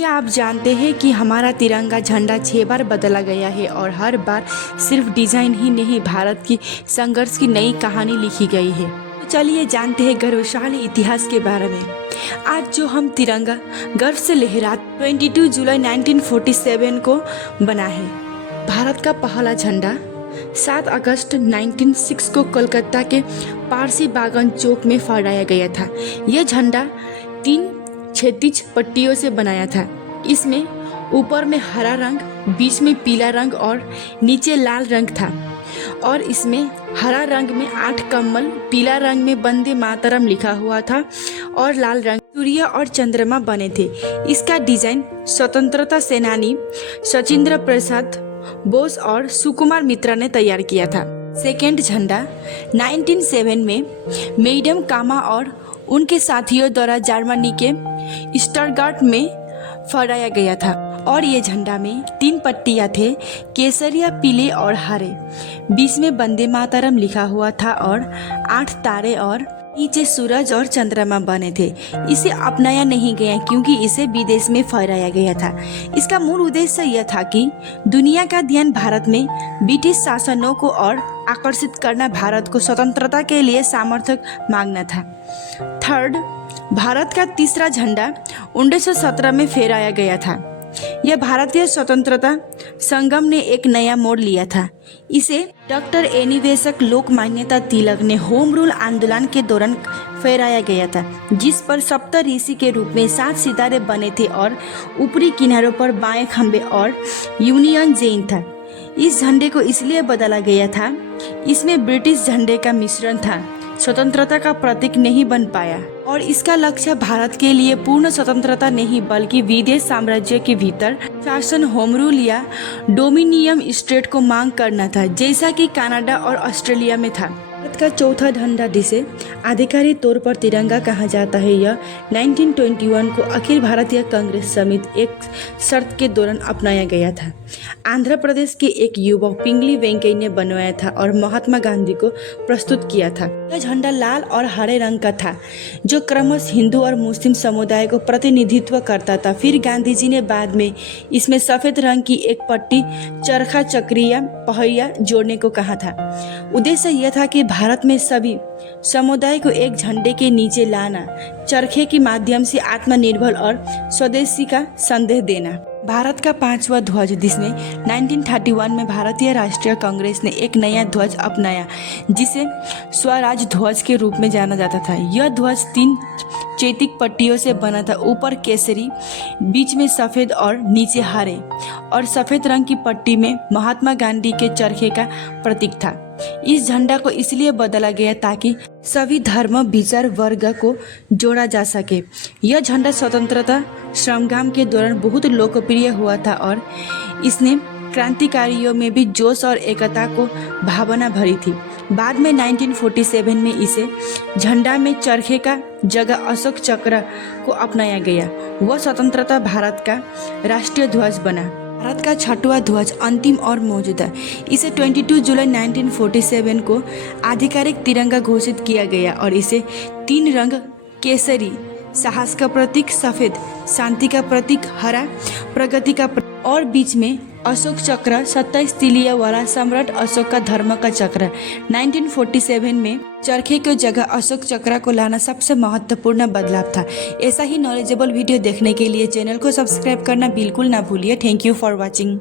क्या आप जानते हैं कि हमारा तिरंगा झंडा 6 बार बदला गया है और हर बार सिर्फ डिजाइन ही नहीं, भारत की संघर्ष की नई कहानी लिखी गई है। तो चलिए जानते हैं गौरवशाली इतिहास के बारे में। आज जो हम तिरंगा गर्व से लहरा 22 जुलाई 1947 को बना है। भारत का पहला झंडा 7 अगस्त 1906 को कोलकाता के पारसी बागान चौक में फहराया गया था। यह झंडा 3 क्षैतिज पट्टियों से बनाया था। इसमें ऊपर में हरा रंग, बीच में पीला रंग और नीचे लाल रंग था। और इसमें हरा रंग में 8 कमल, पीला रंग में वंदे मातरम लिखा हुआ था और लाल रंग सूर्य और चंद्रमा बने थे। इसका डिजाइन स्वतंत्रता सेनानी सचिंद्र प्रसाद बोस और सुकुमार मित्रा ने तैयार किया था। सेकेंड झंडा 1907 में मेडम कामा और उनके साथियों द्वारा जर्मनी के स्टटगार्ट में फहराया गया था और ये झंडा में 3 पट्टियां थे, केसरिया, पीले और हरे। बीच में वंदे मातरम लिखा हुआ था और 8 तारे और नीचे सूरज और चंद्रमा बने थे। इसे अपनाया नहीं गया क्योंकि इसे विदेश में फहराया गया था। इसका मूल उद्देश्य यह था कि दुनिया का ध्यान भारत में ब्रिटिश शासनों को और आकर्षित करना, भारत को स्वतंत्रता के लिए समर्थक मांगना था। थर्ड, भारत का तीसरा झंडा 1917 में फहराया गया था। यह भारतीय स्वतंत्रता संग्राम ने एक नया मोड़ लिया था। इसे डॉक्टर एनिवेशक लोकमान्यता तिलक ने होम रूल आंदोलन के दौरान फहराया गया था, जिस पर सप्त ऋषि के रूप में 7 सितारे बने थे और ऊपरी किनारों पर बाएं खंभे और यूनियन जैन था। इस झंडे को इसलिए बदला गया था, इसमें ब्रिटिश झंडे का मिश्रण था, स्वतंत्रता का प्रतीक नहीं बन पाया और इसका लक्ष्य भारत के लिए पूर्ण स्वतंत्रता नहीं बल्कि विदेश साम्राज्य के भीतर शासन, होम रूल या डोमिनियन स्टेट को मांग करना था, जैसा कि कनाडा और ऑस्ट्रेलिया में था। भारत का चौथा झंडा, जिसे आधिकारिक तौर पर तिरंगा कहा जाता है, यह 1921 को अखिल भारतीय कांग्रेस समिति एक शर्त के दौरान अपनाया गया था। आंध्र प्रदेश के एक युवक पिंगली वेंकैया ने बनवाया था और महात्मा गांधी को प्रस्तुत किया था। यह झंडा लाल और हरे रंग का था, जो क्रमशः हिंदू और मुस्लिम समुदाय को प्रतिनिधित्व करता था। फिर गांधी जी ने बाद में इसमें सफेद रंग की एक पट्टी, चरखा, चक्री या पहिया जोड़ने को कहा था। उद्देश्य यह था कि भारत में सभी समुदाय को एक झंडे के नीचे लाना, चरखे के माध्यम से आत्मनिर्भर और स्वदेशी का संदेश देना। भारत का 5वां ध्वज, जिसमें 1931 में भारतीय राष्ट्रीय कांग्रेस ने एक नया ध्वज अपनाया, जिसे स्वराज ध्वज के रूप में जाना जाता था। यह ध्वज 3 चैतिक पट्टियों से बना था, ऊपर केसरी, बीच में सफेद और नीचे हरे, और सफेद रंग की पट्टी में महात्मा गांधी के चरखे का प्रतीक था। इस झंडा को इसलिए बदला गया ताकि सभी धर्म, विचार, वर्ग को जोड़ा जा सके। यह झंडा स्वतंत्रता संग्राम के दौरान बहुत लोकप्रिय हुआ था और इसने क्रांतिकारियों में भी जोश और एकता को भावना भरी थी। बाद में 1947 में इसे झंडा में चरखे का जगह अशोक चक्र को अपनाया गया। वह स्वतंत्रता भारत का राष्ट्रीय ध्वज बना। भारत का 6वां ध्वज अंतिम और मौजूदा, इसे 22 जुलाई 1947 को आधिकारिक तिरंगा घोषित किया गया और इसे 3 रंग, केसरी साहस का प्रतीक, सफेद शांति का प्रतीक, हरा प्रगति का प्रतीक और बीच में अशोक चक्र 27 तीलिया वाला सम्राट अशोक का धर्म का चक्र। 1947 में चरखे की जगह अशोक चक्र को लाना सबसे महत्वपूर्ण बदलाव था। ऐसा ही नॉलेजेबल वीडियो देखने के लिए चैनल को सब्सक्राइब करना बिल्कुल ना भूलिए। Thank you for watching.